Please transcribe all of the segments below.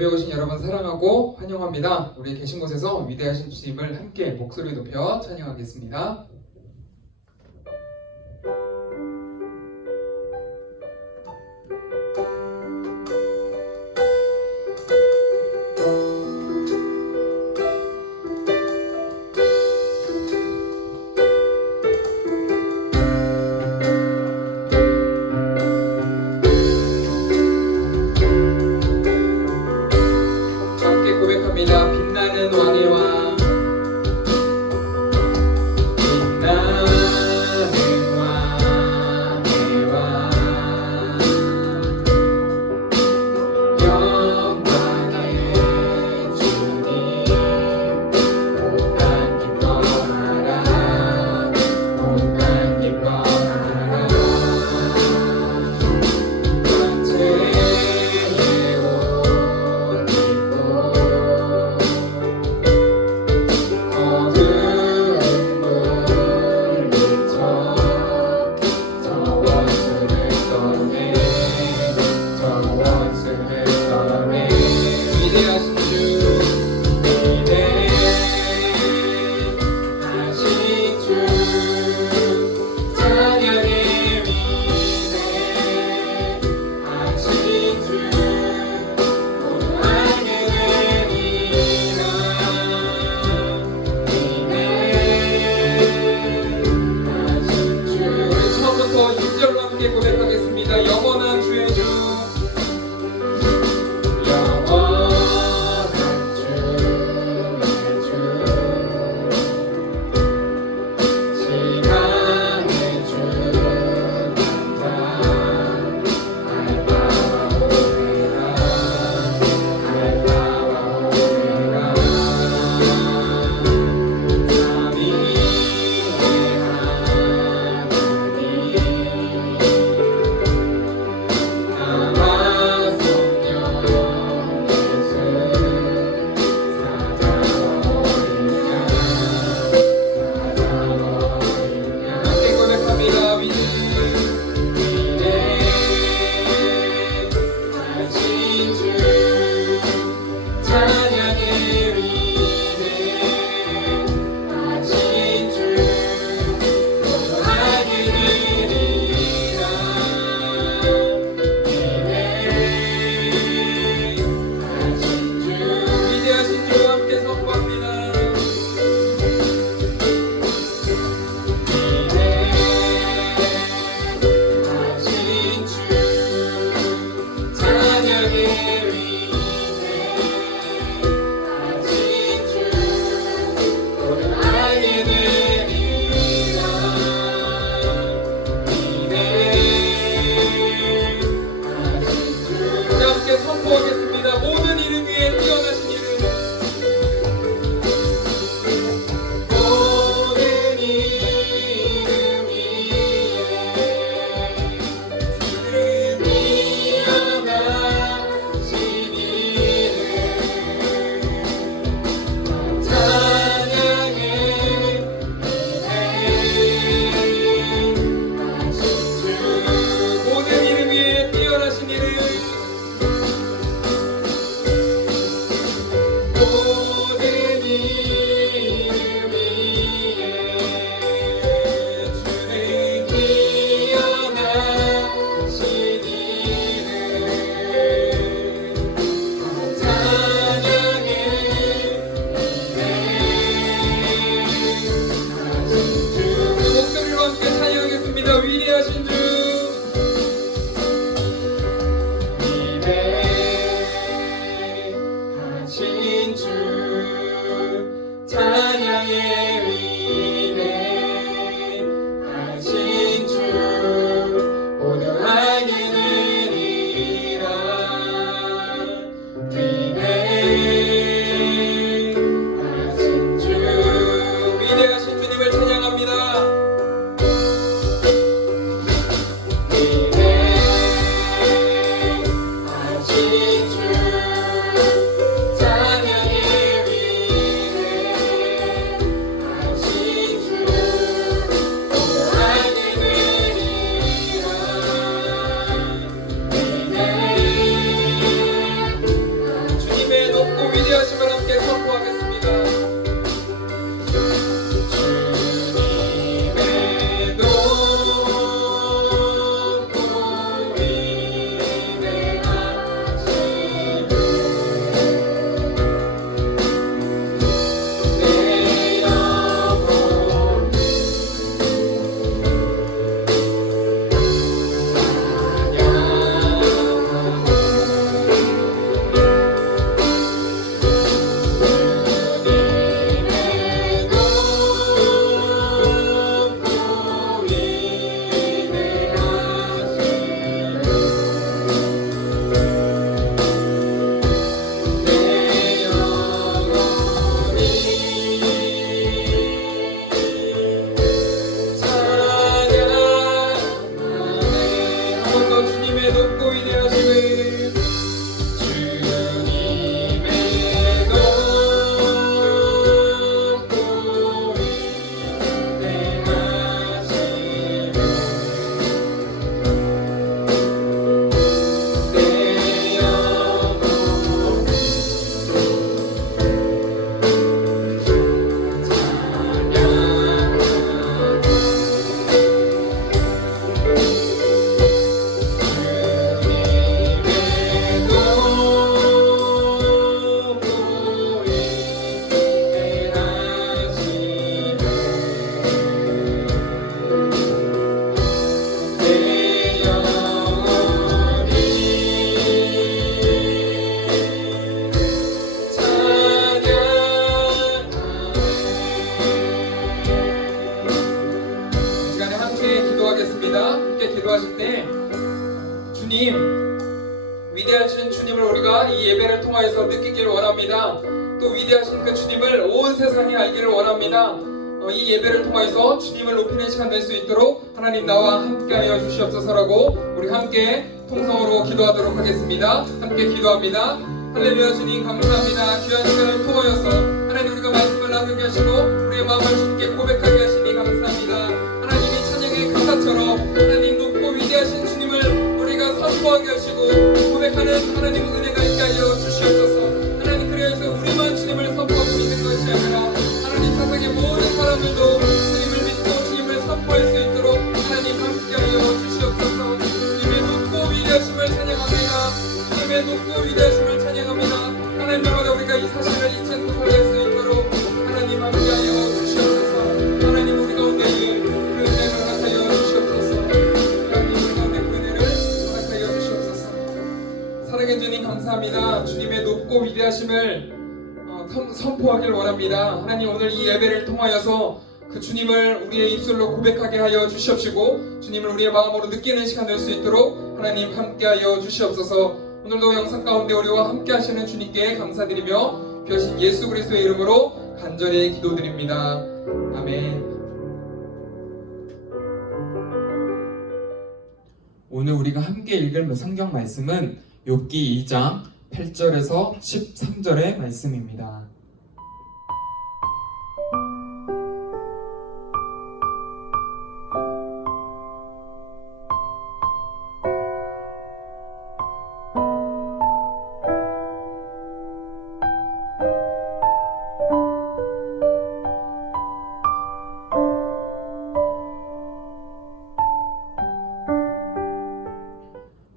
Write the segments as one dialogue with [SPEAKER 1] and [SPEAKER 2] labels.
[SPEAKER 1] 예배 오신 여러분 사랑하고 환영합니다. 우리 계신 곳에서 위대하신 주님을 함께 목소리 높여 찬양하겠습니다. 나서 20절과 함께 고백하겠습니다. 영원한 위대하신 주님을 우리가 이 예배를 통하여서 느끼기를 원합니다. 또 위대하신 그 주님을 온 세상이 알기를 원합니다. 어, 이 예배를 통하여서 주님을 높이는 시간 될 수 있도록 하나님 나와 함께하여 주시옵소서라고 우리 함께 통성으로 기도하도록 하겠습니다. 함께 기도합니다. 할렐루야 주님 감사합니다. 귀한 시간을 통하여서 하나님 우리가 말씀을 나누게 하시고 우리의 마음을 주님께 고백하게 하시니 감사합니다. 하나님의 찬양의 가사처럼 하나님 높고 위대하신 주님을 우리가 선포하게 하시고 고백하는 하나님 은혜가 있게 하여 주시옵소서. 하나님 그래서 우리만 주님을 선포하고 있는 것이 아니라 하나님 세상의 모든 사람들도 주님을 믿고 주님을 선포할 수 있도록 하나님 함께 하여 주시옵소서. 주님의 높고 위대하심을 찬양합니다. 주님의 높고 위대하심을 찬양합니다. 하나님 나라가 우리가 이 사실을 잊지 위대하심을 어, 선- 선포하길 원합니다. 하나님 오늘 이 예배를 통하여서 그 주님을 우리의 입술로 고백하게 하여 주시옵시고 주님을 우리의 마음으로 느끼는 시간 될 수 있도록 하나님 함께하여 주시옵소서. 오늘도 영상 가운데 우리와 함께하시는 주님께 감사드리며 벼신 예수 그리스도의 이름으로 간절히 기도드립니다. 아멘. 오늘 우리가 함께 읽을 성경 말씀은 욥기 2장 8절에서 13절의 말씀입니다.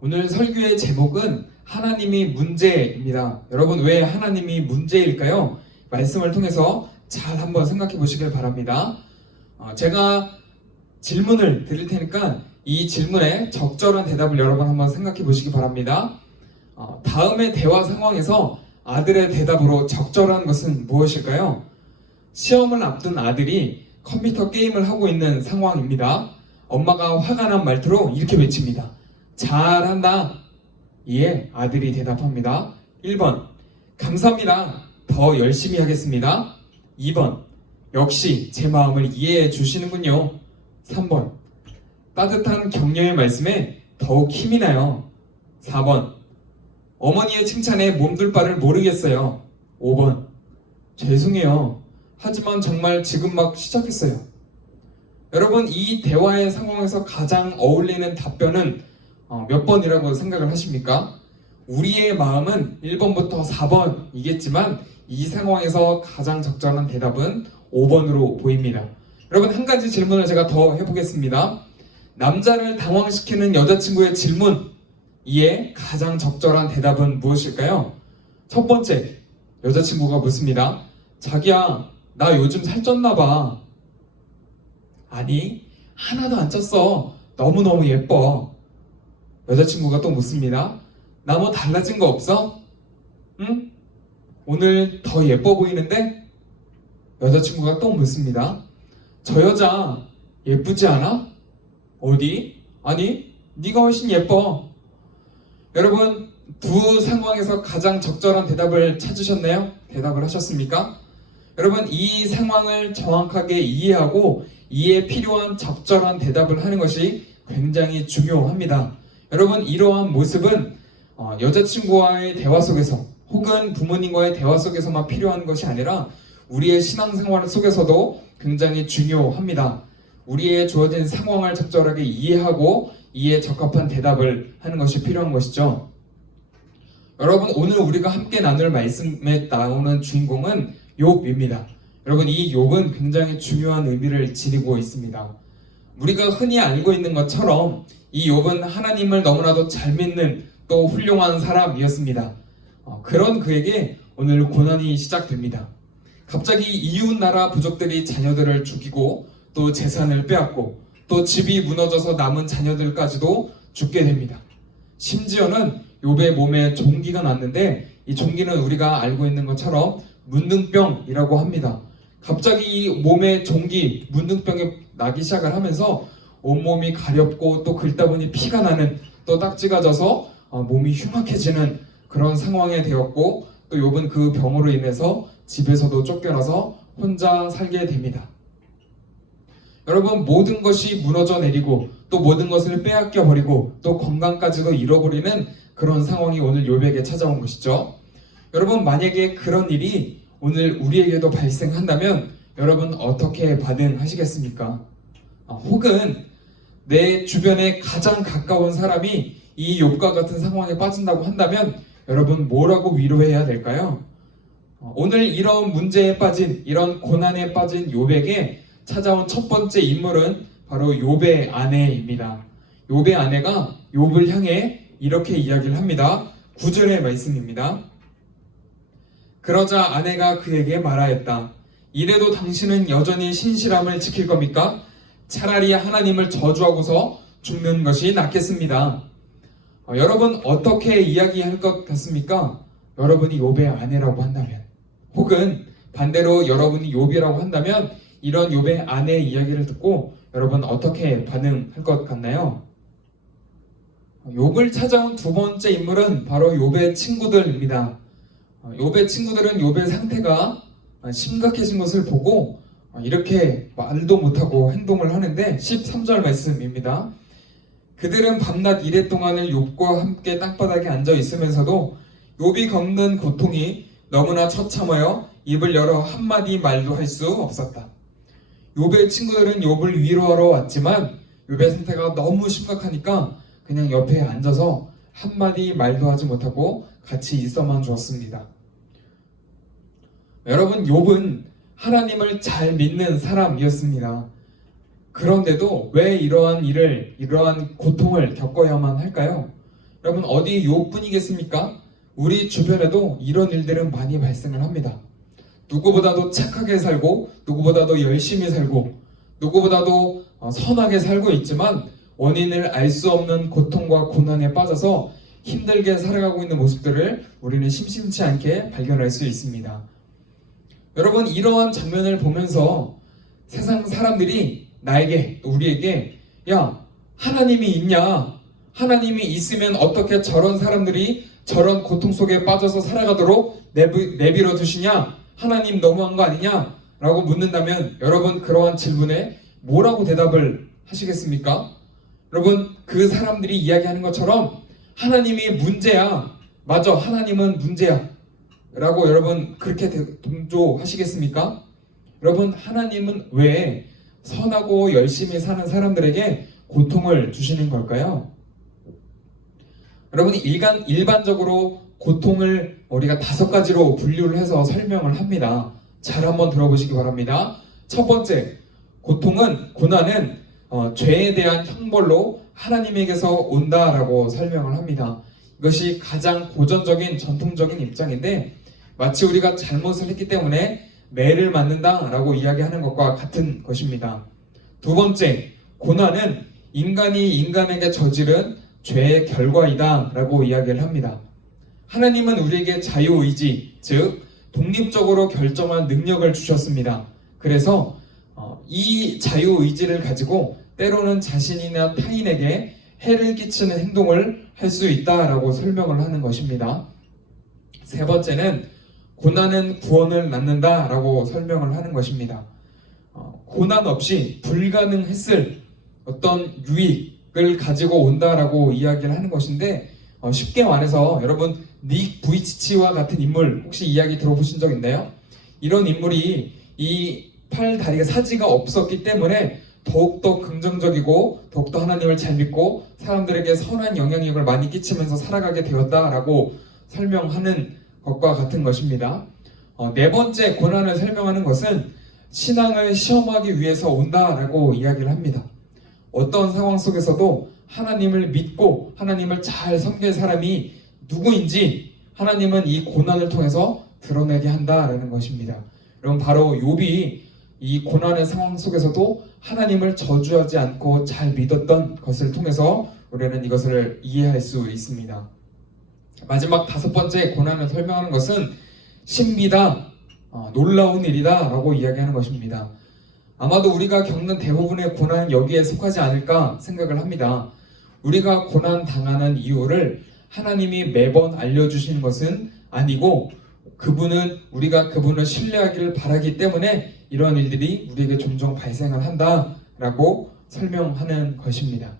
[SPEAKER 1] 오늘 설교의 제목은 하나님이 문제입니다. 여러분 왜 하나님이 문제일까요? 말씀을 통해서 잘 한번 생각해 보시길 바랍니다. 어, 제가 질문을 드릴 테니까 이 질문에 적절한 대답을 여러분 한번 생각해 보시기 바랍니다. 어, 다음의 대화 상황에서 아들의 대답으로 적절한 것은 무엇일까요? 시험을 앞둔 아들이 컴퓨터 게임을 하고 있는 상황입니다. 엄마가 화가 난 말투로 이렇게 외칩니다. 잘한다. 이에 아들이 대답합니다. 1번. 감사합니다. 더 열심히 하겠습니다. 2번. 역시 제 마음을 이해해 주시는군요. 3번. 따뜻한 격려의 말씀에 더욱 힘이 나요. 4번. 어머니의 칭찬에 몸둘 바를 모르겠어요. 5번. 죄송해요. 하지만 정말 지금 막 시작했어요. 여러분, 이 대화의 상황에서 가장 어울리는 답변은 어, 몇 번이라고 생각을 하십니까? 우리의 마음은 1번부터 4번이겠지만 이 상황에서 가장 적절한 대답은 5번으로 보입니다. 여러분 한 가지 질문을 제가 더 해보겠습니다. 남자를 당황시키는 여자친구의 질문 이에 가장 적절한 대답은 무엇일까요? 첫 번째 여자친구가 묻습니다. 자기야 나 요즘 살쪘나 봐. 아니 하나도 안 쪘어. 너무너무 예뻐. 여자친구가 또 묻습니다. 나 뭐 달라진 거 없어? 응? 오늘 더 예뻐 보이는데? 여자친구가 또 묻습니다. 저 여자 예쁘지 않아? 어디? 아니, 네가 훨씬 예뻐. 여러분, 두 상황에서 가장 적절한 대답을 찾으셨나요? 대답을 하셨습니까? 여러분, 이 상황을 정확하게 이해하고 이에 필요한 적절한 대답을 하는 것이 굉장히 중요합니다. 여러분 이러한 모습은 어, 여자친구와의 대화 속에서 혹은 부모님과의 대화 속에서만 필요한 것이 아니라 우리의 신앙생활 속에서도 굉장히 중요합니다. 우리의 주어진 상황을 적절하게 이해하고 이에 적합한 대답을 하는 것이 필요한 것이죠. 여러분 오늘 우리가 함께 나눌 말씀에 나오는 주인공은 욥입니다. 여러분 이 욥은 굉장히 중요한 의미를 지니고 있습니다. 우리가 흔히 알고 있는 것처럼 이 욥은 하나님을 너무나도 잘 믿는 또 훌륭한 사람이었습니다. 어, 그런 그에게 오늘 고난이 시작됩니다. 갑자기 이웃 나라 부족들이 자녀들을 죽이고 또 재산을 빼앗고 또 집이 무너져서 남은 자녀들까지도 죽게 됩니다. 심지어는 욥의 몸에 종기가 났는데 이 종기는 우리가 알고 있는 것처럼 문둥병이라고 합니다. 갑자기 이 몸에 종기, 문둥병이 나기 시작을 하면서 온몸이 가렵고 또 긁다 보니 피가 나는 또 딱지가 져서 어, 몸이 흉악해지는 그런 상황에 되었고 또 욥은 그 병으로 인해서 집에서도 쫓겨나서 혼자 살게 됩니다. 여러분 모든 것이 무너져 내리고 또 모든 것을 빼앗겨 버리고 또 건강까지도 잃어버리는 그런 상황이 오늘 욥에게 찾아온 것이죠. 여러분 만약에 그런 일이 오늘 우리에게도 발생한다면 여러분 어떻게 반응하시겠습니까? 아, 혹은 내 주변에 가장 가까운 사람이 이 욥과 같은 상황에 빠진다고 한다면 여러분 뭐라고 위로해야 될까요? 어, 오늘 이런 문제에 빠진 이런 고난에 빠진 욥에게 찾아온 첫 번째 인물은 바로 욥의 아내입니다. 욥의 아내가 욥을 향해 이렇게 이야기를 합니다. 9절의 말씀입니다. 그러자 아내가 그에게 말하였다. 이래도 당신은 여전히 신실함을 지킬 겁니까? 차라리 하나님을 저주하고서 죽는 것이 낫겠습니다. 어, 여러분 어떻게 이야기할 것 같습니까? 여러분이 욥의 아내라고 한다면 혹은 반대로 여러분이 욥이라고 한다면 이런 욥의 아내 이야기를 듣고 여러분 어떻게 반응할 것 같나요? 욥을 찾아온 두 번째 인물은 바로 욥의 친구들입니다. 어, 욥의 친구들은 욥의 상태가 심각해진 것을 보고 어, 이렇게 말도 못하고 행동을 하는데 13절 말씀입니다. 그들은 밤낮 이래 동안을 욥과 함께 땅바닥에 앉아 있으면서도 욥이 겪는 고통이 너무나 처참하여 입을 열어 한마디 말도 할 수 없었다. 욥의 친구들은 욥을 위로하러 왔지만 욥의 상태가 너무 심각하니까 그냥 옆에 앉아서 한마디 말도 하지 못하고 같이 있어만 주었습니다. 여러분 욥은 하나님을 잘 믿는 사람이었습니다. 그런데도 왜 이러한 일을 이러한 고통을 겪어야만 할까요? 여러분 어디 욥뿐이겠습니까? 우리 주변에도 이런 일들은 많이 발생을 합니다. 누구보다도 착하게 살고 누구보다도 열심히 살고 누구보다도 어, 선하게 살고 있지만 원인을 알 수 없는 고통과 고난에 빠져서 힘들게 살아가고 있는 모습들을 우리는 심심치 않게 발견할 수 있습니다. 여러분 이러한 장면을 보면서 세상 사람들이 나에게 또 우리에게 야 하나님이 있냐? 하나님이 있으면 어떻게 저런 사람들이 저런 고통 속에 빠져서 살아가도록 내비, 내버려 두시냐? 하나님 너무한 거 아니냐? 라고 묻는다면 여러분 그러한 질문에 뭐라고 대답을 하시겠습니까? 여러분 그 사람들이 이야기하는 것처럼 하나님이 문제야. 맞아 하나님은 문제야 라고 여러분 그렇게 대- 동조하시겠습니까? 여러분 하나님은 왜 선하고 열심히 사는 사람들에게 고통을 주시는 걸까요? 여러분이 일간, 일반적으로 고통을 우리가 다섯 가지로 분류를 해서 설명을 합니다. 잘 한번 들어보시기 바랍니다. 첫 번째, 고통은, 고난은 어, 죄에 대한 형벌로 하나님에게서 온다라고 설명을 합니다. 이것이 가장 고전적인 전통적인 입장인데 마치 우리가 잘못을 했기 때문에 매를 맞는다라고 이야기하는 것과 같은 것입니다. 두 번째, 고난은 인간이 인간에게 저지른 죄의 결과이다라고 이야기를 합니다. 하나님은 우리에게 자유의지, 즉 독립적으로 결정한 능력을 주셨습니다. 그래서 어, 이 자유의지를 가지고 때로는 자신이나 타인에게 해를 끼치는 행동을 할 수 있다라고 설명을 하는 것입니다. 세 번째는 고난은 구원을 낳는다라고 설명을 하는 것입니다. 어, 고난 없이 불가능했을 어떤 유익을 가지고 온다라고 이야기를 하는 것인데 어, 쉽게 말해서 여러분 닉 부이치치와 같은 인물 혹시 이야기 들어보신 적 있나요? 이런 인물이 이 팔 다리가 사지가 없었기 때문에 더욱더 긍정적이고 더욱더 하나님을 잘 믿고 사람들에게 선한 영향력을 많이 끼치면서 살아가게 되었다라고 설명하는 것과 같은 것입니다. 어, 네 번째 고난을 설명하는 것은 신앙을 시험하기 위해서 온다라고 이야기를 합니다. 어떤 상황 속에서도 하나님을 믿고 하나님을 잘 섬길 사람이 누구인지 하나님은 이 고난을 통해서 드러내게 한다라는 것입니다. 여러분 바로 욥이 이 고난의 상황 속에서도 하나님을 저주하지 않고 잘 믿었던 것을 통해서 우리는 이것을 이해할 수 있습니다. 마지막 다섯 번째 고난을 설명하는 것은 신비다, 어, 놀라운 일이다 라고 이야기하는 것입니다. 아마도 우리가 겪는 대부분의 고난은 여기에 속하지 않을까 생각을 합니다. 우리가 고난 당하는 이유를 하나님이 매번 알려주시는 것은 아니고 그분은 우리가 그분을 신뢰하기를 바라기 때문에 이런 일들이 우리에게 종종 발생을 한다라고 설명하는 것입니다.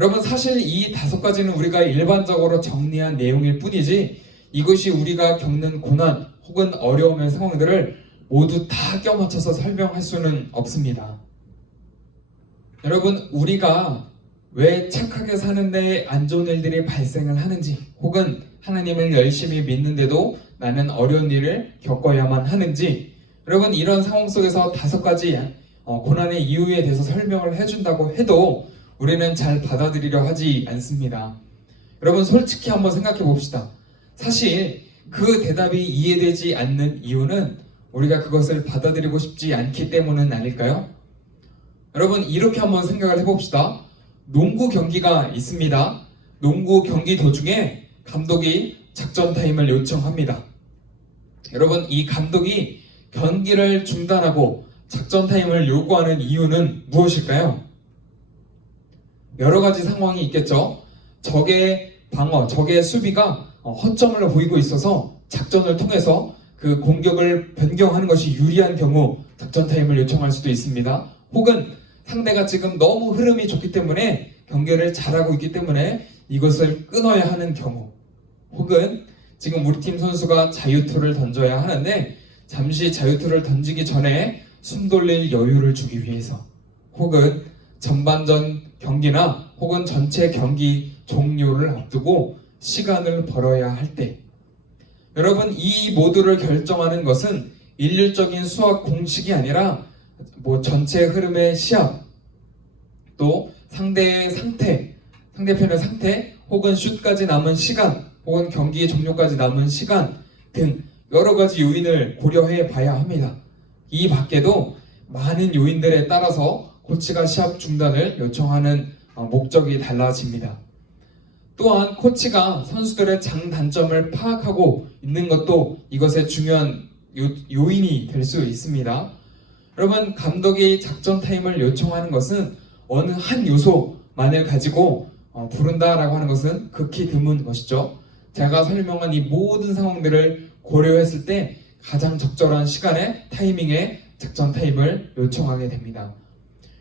[SPEAKER 1] 여러분 사실 이 다섯 가지는 우리가 일반적으로 정리한 내용일 뿐이지 이것이 우리가 겪는 고난 혹은 어려움의 상황들을 모두 다 껴맞춰서 설명할 수는 없습니다. 여러분 우리가 왜 착하게 사는데 안 좋은 일들이 발생을 하는지 혹은 하나님을 열심히 믿는데도 나는 어려운 일을 겪어야만 하는지 여러분 이런 상황 속에서 다섯 가지 어, 고난의 이유에 대해서 설명을 해준다고 해도 우리는 잘 받아들이려 하지 않습니다. 여러분 솔직히 한번 생각해 봅시다. 사실 그 대답이 이해되지 않는 이유는 우리가 그것을 받아들이고 싶지 않기 때문은 아닐까요? 여러분 이렇게 한번 생각을 해봅시다. 농구 경기가 있습니다. 농구 경기 도중에 감독이 작전 타임을 요청합니다. 여러분 이 감독이 경기를 중단하고 작전 타임을 요구하는 이유는 무엇일까요? 여러 가지 상황이 있겠죠. 적의 방어, 적의 수비가 어, 허점을 보이고 있어서 작전을 통해서 그 공격을 변경하는 것이 유리한 경우 작전 타임을 요청할 수도 있습니다. 혹은 상대가 지금 너무 흐름이 좋기 때문에 경기를 잘하고 있기 때문에 이것을 끊어야 하는 경우 혹은 지금 우리 팀 선수가 자유투를 던져야 하는데 잠시 자유투를 던지기 전에 숨 돌릴 여유를 주기 위해서 혹은 전반전 경기나 혹은 전체 경기 종료를 앞두고 시간을 벌어야 할 때 여러분 이 모두를 결정하는 것은 일률적인 수학 공식이 아니라 뭐 전체 흐름의 시합 또 상대의 상태 상대편의 상태 혹은 슛까지 남은 시간 혹은 경기 종료까지 남은 시간 등 여러 가지 요인을 고려해 봐야 합니다. 이 밖에도 많은 요인들에 따라서 코치가 시합 중단을 요청하는 어, 목적이 달라집니다. 또한 코치가 선수들의 장단점을 파악하고 있는 것도 이것의 중요한 요, 인이 될 수 있습니다. 여러분 감독이 작전 타임을 요청하는 것은 어느 한 요소만을 가지고 어, 부른다라고 하는 것은 극히 드문 것이죠. 제가 설명한 이 모든 상황들을 고려했을 때 가장 적절한 시간에 타이밍에 작전 타임을 요청하게 됩니다.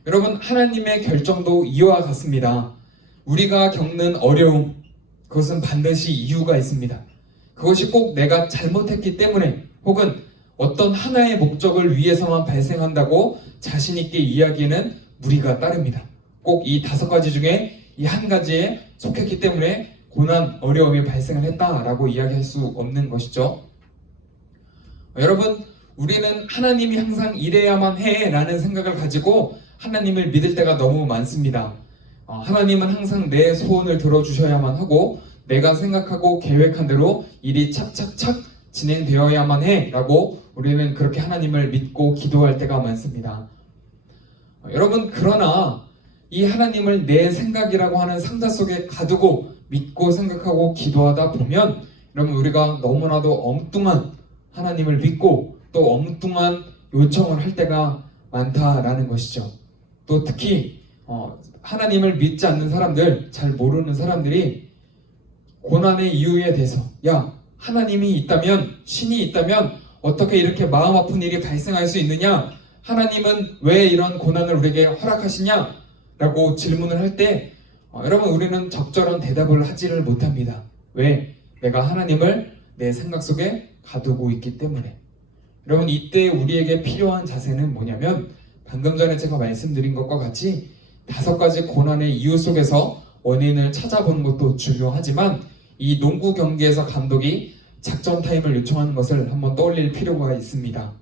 [SPEAKER 1] 여러분 하나님의 결정도 이와 같습니다. 우리가 겪는 어려움 그것은 반드시 이유가 있습니다. 그것이 꼭 내가 잘못했기 때문에 혹은 어떤 하나의 목적을 위해서만 발생한다고 자신 있게 이야기는 무리가 따릅니다. 꼭 이 다섯 가지 중에 이 한 가지에 속했기 때문에 고난 어려움이 발생을 했다라고 이야기할 수 없는 것이죠. 여러분 우리는 하나님이 항상 이래야만 해 라는 생각을 가지고 하나님을 믿을 때가 너무 많습니다. 어, 하나님은 항상 내 소원을 들어주셔야만 하고 내가 생각하고 계획한 대로 일이 착착착 진행되어야만 해 라고 우리는 그렇게 하나님을 믿고 기도할 때가 많습니다. 어, 여러분 그러나 이 하나님을 내 생각이라고 하는 상자 속에 가두고 믿고 생각하고 기도하다 보면 여러분 우리가 너무나도 엉뚱한 하나님을 믿고 또 엉뚱한 요청을 할 때가 많다라는 것이죠. 또 특히 어, 하나님을 믿지 않는 사람들, 잘 모르는 사람들이 고난의 이유에 대해서 야 하나님이 있다면 신이 있다면 어떻게 이렇게 마음 아픈 일이 발생할 수 있느냐? 하나님은 왜 이런 고난을 우리에게 허락하시냐? 라고 질문을 할때 어, 여러분 우리는 적절한 대답을 하지를 못합니다. 왜? 내가 하나님을 내 생각 속에 가두고 있기 때문에. 여러분 이때 우리에게 필요한 자세는 뭐냐면 방금 전에 제가 말씀드린 것과 같이 다섯 가지 고난의 이유 속에서 원인을 찾아보는 것도 중요하지만 이 농구 경기에서 감독이 작전 타임을 요청하는 것을 한번 떠올릴 필요가 있습니다.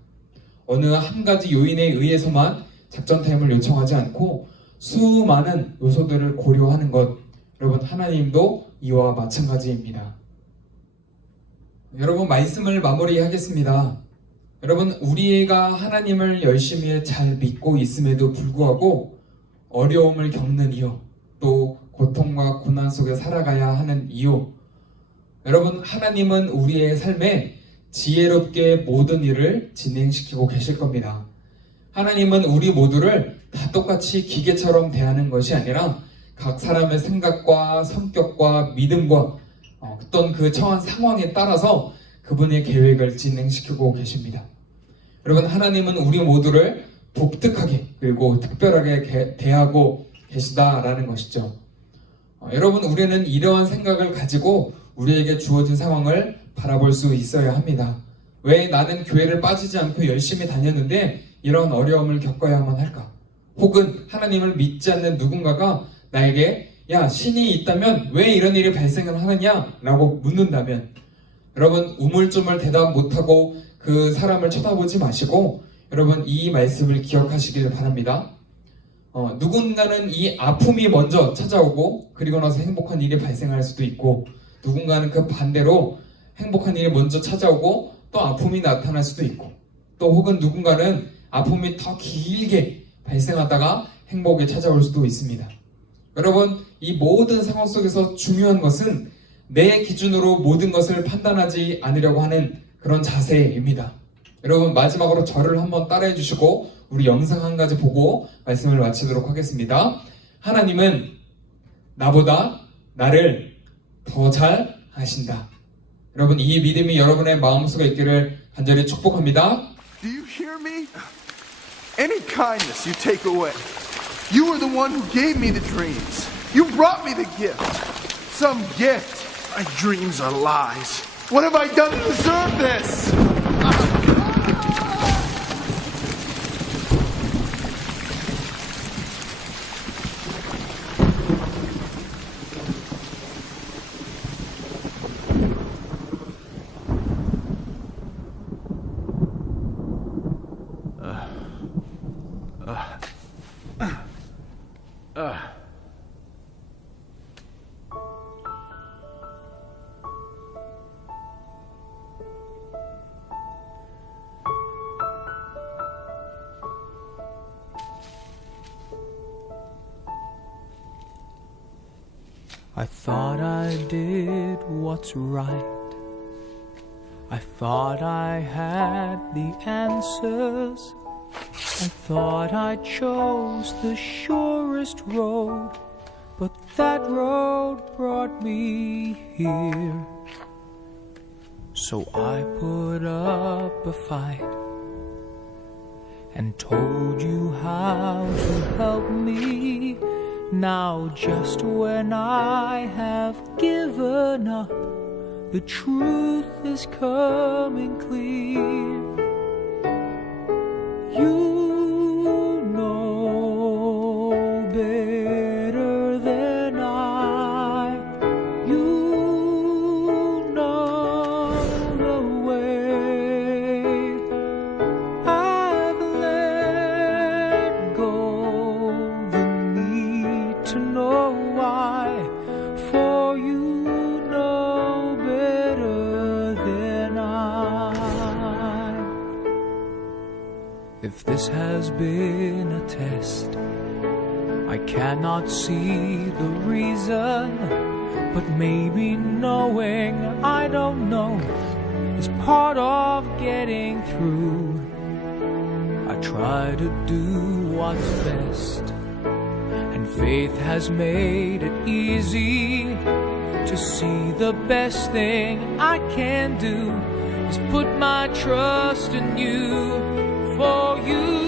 [SPEAKER 1] 어느 한 가지 요인에 의해서만 작전 타임을 요청하지 않고 수많은 요소들을 고려하는 것 여러분 하나님도 이와 마찬가지입니다. 여러분 말씀을 마무리하겠습니다. 여러분 우리가 하나님을 열심히 잘 믿고 있음에도 불구하고 어려움을 겪는 이유 또 고통과 고난 속에 살아가야 하는 이유 여러분 하나님은 우리의 삶에 지혜롭게 모든 일을 진행시키고 계실 겁니다. 하나님은 우리 모두를 다 똑같이 기계처럼 대하는 것이 아니라 각 사람의 생각과 성격과 믿음과 어, 어떤 그 처한 상황에 따라서 그분의 계획을 진행시키고 계십니다. 여러분 하나님은 우리 모두를 독특하게 그리고 특별하게 게- 대하고 계시다라는 것이죠. 어, 여러분 우리는 이러한 생각을 가지고 우리에게 주어진 상황을 바라볼 수 있어야 합니다. 왜 나는 교회를 빠지지 않고 열심히 다녔는데 이런 어려움을 겪어야만 할까? 혹은 하나님을 믿지 않는 누군가가 나에게 야 신이 있다면 왜 이런 일이 발생을 하느냐라고 묻는다면 여러분 우물쭈물 대답 못하고 그 사람을 쳐다보지 마시고 여러분 이 말씀을 기억하시길 바랍니다. 어, 누군가는 이 아픔이 먼저 찾아오고 그리고 나서 행복한 일이 발생할 수도 있고 누군가는 그 반대로 행복한 일이 먼저 찾아오고 또 아픔이 나타날 수도 있고 또 혹은 누군가는 아픔이 더 길게 발생하다가 행복이 찾아올 수도 있습니다. 여러분 이 모든 상황 속에서 중요한 것은 내 기준으로 모든 것을 판단하지 않으려고 하는 그런 자세입니다. 여러분 마지막으로 저를 한번 따라해 주시고 우리 영상 한 가지 보고 말씀을 마치도록 하겠습니다. 하나님은 나보다 나를 더 잘 아신다. 여러분 이 믿음이 여러분의 마음속에 있기를 간절히 축복합니다.
[SPEAKER 2] Do you hear me? Any kindness you take away. You were the one who gave me the dreams. You brought me the gift. Some gift.
[SPEAKER 3] My dreams are lies.
[SPEAKER 2] What have I done to deserve this?
[SPEAKER 4] I thought I did what's right. I thought I had the answers. I thought I chose the surest road. But that road brought me here. So I put up a fight and told you how to help me. Now, just when I have given up, the truth is coming clear. You this has been a test, I cannot see the reason, but maybe knowing I don't know is part of getting through. I try to do what's best, and faith has made it easy to see the best thing I can do is put my trust in you, for you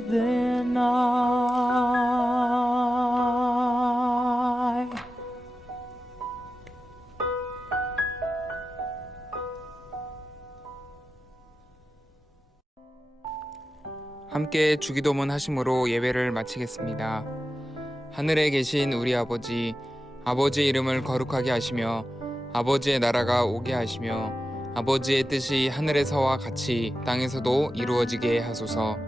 [SPEAKER 4] than I.
[SPEAKER 1] 함께 주기도문 하심으로 예배를 마치겠습니다. 하늘에 계신 우리 아버지, 아버지의 이름을 거룩하게 하시며 아버지의 나라가 오게 하시며 아버지의 뜻이 하늘에서와 같이 땅에서도 이루어지게 하소서.